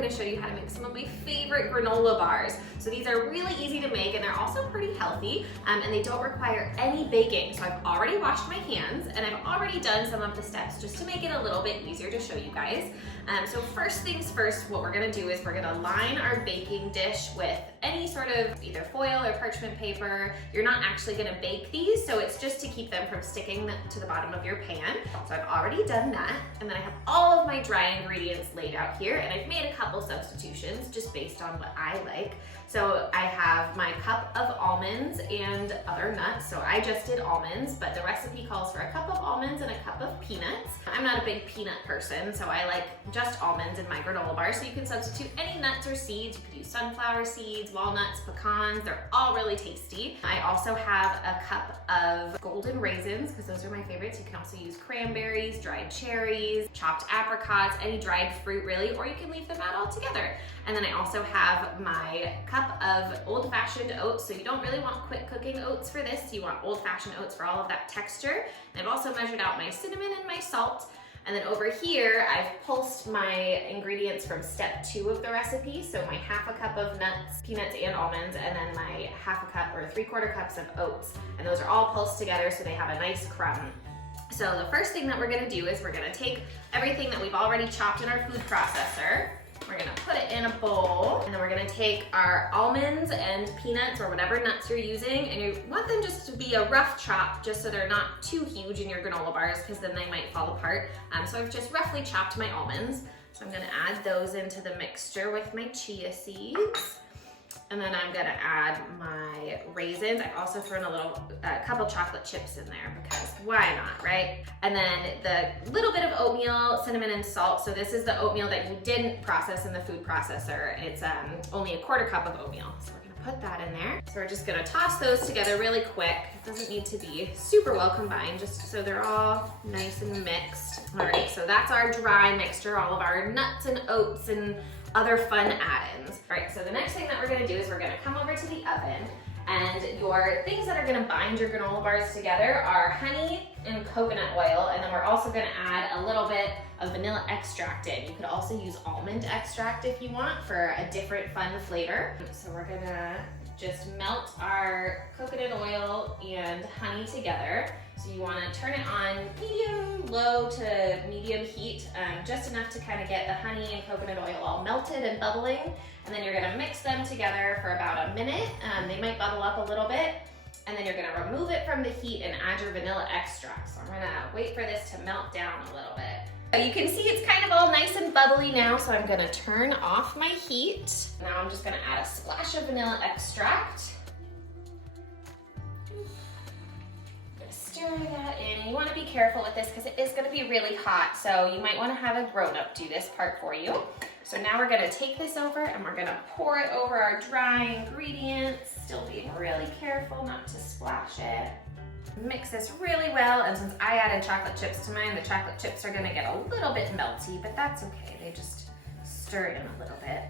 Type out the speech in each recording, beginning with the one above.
gonna show you how to make some of my favorite granola bars. So these are really easy to make and they're also pretty healthy and they don't require any baking. So I've already washed my hands and I've already done some of the steps just to make it a little bit easier to show you guys. So first things first, what we're gonna do is we're gonna line our baking dish with any sort of either foil or parchment paper. You're not actually gonna bake these, so it's just to keep them from sticking to the bottom of your pan. So I've already done that. And then I have all of my dry ingredients laid out here, and I've made a couple substitutions just based on what I like. So I have my cup of almonds and other nuts. So I just did almonds, but the recipe calls for a cup of almonds and a cup of peanuts. I'm not a big peanut person, so I like just almonds in my granola bar. So you can substitute any nuts or seeds. You could use sunflower seeds, walnuts, pecans. They're all really tasty. I also have a cup of golden raisins because those are my favorites. You can also use cranberries, dried cherries, chopped apricots, any dried fruit really, or you can leave them out altogether. And then I also have my cup of old-fashioned oats. So you don't really want quick cooking oats for this. You want old-fashioned oats for all of that texture. And I've also measured out my cinnamon and my salt. And then over here, I've pulsed my ingredients from step 2 of the recipe. So my half a cup of nuts, peanuts, and almonds, and then my half a cup or 3/4 cups of oats. And those are all pulsed together so they have a nice crumb. So the first thing that we're gonna do is we're gonna take everything that we've already chopped in our food processor. We're gonna put it in a bowl, and then we're gonna take our almonds and peanuts or whatever nuts you're using, and you want them just to be a rough chop just so they're not too huge in your granola bars because then they might fall apart. So I've just roughly chopped my almonds. So I'm gonna add those into the mixture with my chia seeds. And then I'm gonna add my raisins. I've also thrown a couple chocolate chips in there because why not, right? And then the little bit of oatmeal, cinnamon, and salt. So this is the oatmeal that you didn't process in the food processor. It's only a 1/4 cup of oatmeal. So we're gonna put that in there. So we're just gonna toss those together really quick. It doesn't need to be super well combined, just so they're all nice and mixed. All right, so that's our dry mixture, all of our nuts and oats and other fun add-ins. All right, so the next thing that we're gonna do is we're gonna come over to the oven, and your things that are gonna bind your granola bars together are honey and coconut oil, and then we're also gonna add a little bit of vanilla extract in. You could also use almond extract if you want for a different fun flavor. So we're gonna just melt our coconut oil and honey together. So you wanna turn it on medium, low to medium heat, just enough to kind of get the honey and coconut oil all melted and bubbling. And then you're gonna mix them together for about a minute. They might bubble up a little bit. And then you're gonna remove it from the heat and add your vanilla extract. So I'm gonna wait for this to melt down a little bit. You can see it's kind of all nice and bubbly now, so I'm gonna turn off my heat. Now I'm just gonna add a splash of vanilla extract. Stir that in. You want to be careful with this because it is going to be really hot, so you might want to have a grown-up do this part for you. So now we're going to take this over and we're going to pour it over our dry ingredients, still being really careful not to splash it. Mix this really well, and since I added chocolate chips to mine, the chocolate chips are going to get a little bit melty, but that's okay. They just stir in a little bit.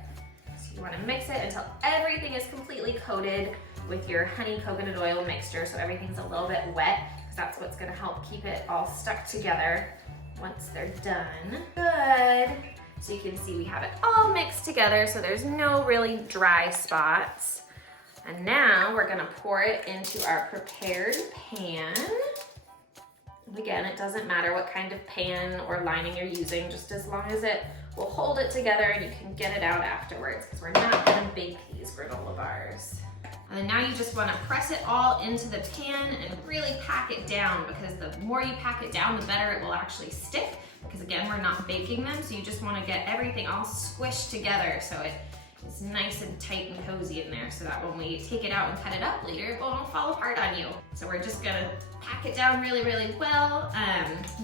So you want to mix it until everything is completely coated with your honey coconut oil mixture, so everything's a little bit wet. That's what's gonna help keep it all stuck together once they're done. Good. So you can see we have it all mixed together, so there's no really dry spots. And now we're gonna pour it into our prepared pan. Again, it doesn't matter what kind of pan or lining you're using, just as long as it will hold it together and you can get it out afterwards, because we're not gonna bake these granola bars. And then now you just want to press it all into the pan and really pack it down, because the more you pack it down, the better it will actually stick, because again, we're not baking them, so you just want to get everything all squished together so it is nice and tight and cozy in there, so that when we take it out and cut it up later, it won't fall apart on you. So we're just gonna pack it down really, really well.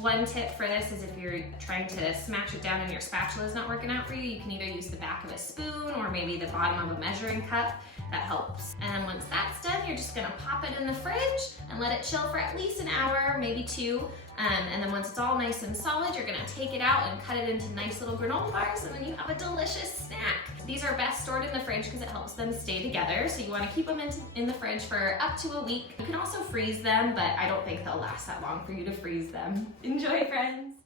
One tip for this is if you're trying to smash it down and your spatula is not working out for you, you can either use the back of a spoon or maybe the bottom of a measuring cup. That helps. And once that's done, you're just gonna pop it in the fridge and let it chill for at least an hour, maybe 2. And then once it's all nice and solid, you're gonna take it out and cut it into nice little granola bars, and then you have a delicious snack. These are best stored in the fridge because it helps them stay together. So you wanna keep them in the fridge for up to a week. You can also freeze them, but I don't think they'll last that long for you to freeze them. Enjoy, friends.